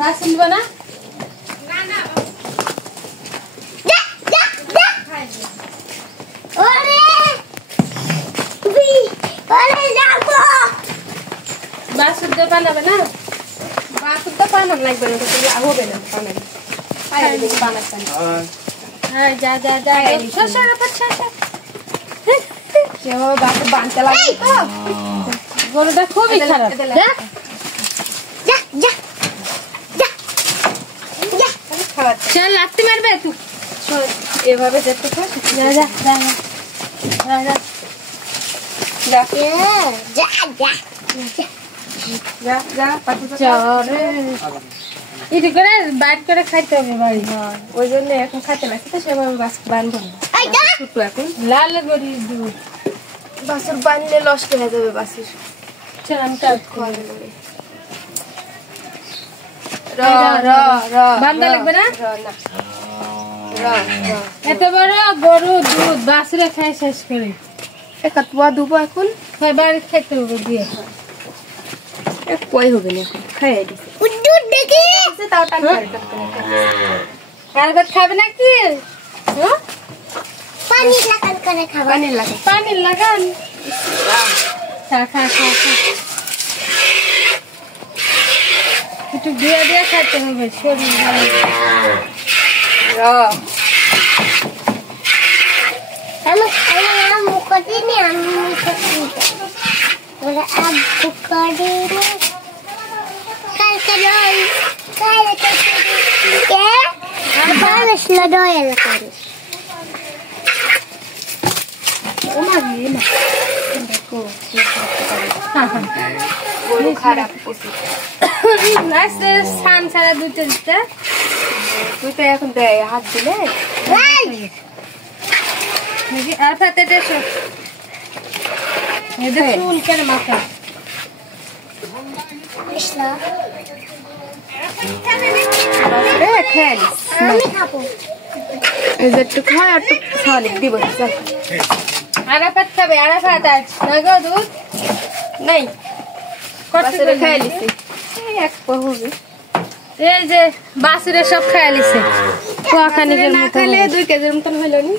বাসন বানা না না বাসন তো বানাবে না বাসন তো বানানো লাগবে না তো হবে না বানাবে আয় দেখি বানাতে হ্যাঁ যা যা যা সরসর পাচ্ছা কেউ বাসন বানতে লাগে তো গরুটা খুবই খারাপ যা যা যা যা চল লাত্তি মারবে তুই এভাবে যেতে পারছ যা যা যা যা যা যা যা যা যা চরে ইদি করে বাইট করে খাইতে হবে বাড়ি ওই জন্য এখন খাইতে লাগছে তো সেভাবে বাস বানবো ছোট এখন লাল গরি দুধ বাসুর বানলে নষ্ট হয়ে যাবে বাসুর চানটা খোয়া যাবে র র র বান্দা লাগবে না এত বড় গরু দুধ বাসুরে খাই শেষ করে একাতুয়া দুবো এখন বাড়ি খাইতে হবে দিয়ে কই হবে না খাইয়ে দিছে দুধ দেখি তাও টাকা কারগত খাবে নাকি হ্যাঁ পানি লাগান করে খাবে পানি লাগান খা খা খা খা একটু দিয়ে দিয়ে খাইতে হবে শরীর ভালো র আমি মুখ দিনি আমি মুখ দিনি ওরা আব্বু করে কালকে নয় কালকে কে বাস লড়াই করে ও মা গিয়ে না দেখো বড় খারাপ পড়ছে নাস্তে সান সারা দুটো দিতে দুটো এখন দেয় হাত দিলে নাকি আর ফাতে দেছো এদের চুল কেন মাথা ইসলা রে খেল আমি খাবো এদের তো খায় আর তো সালিক দিব চল আরাফাত খাবে আরাফাত আজ নগো দুধ নাই কত খেয়ে লিছে এক বহুবে এই যে বাসুরে সব খেয়ে লিছে কোয়াখানি না খেলে 2 কেজির মতন হলো নি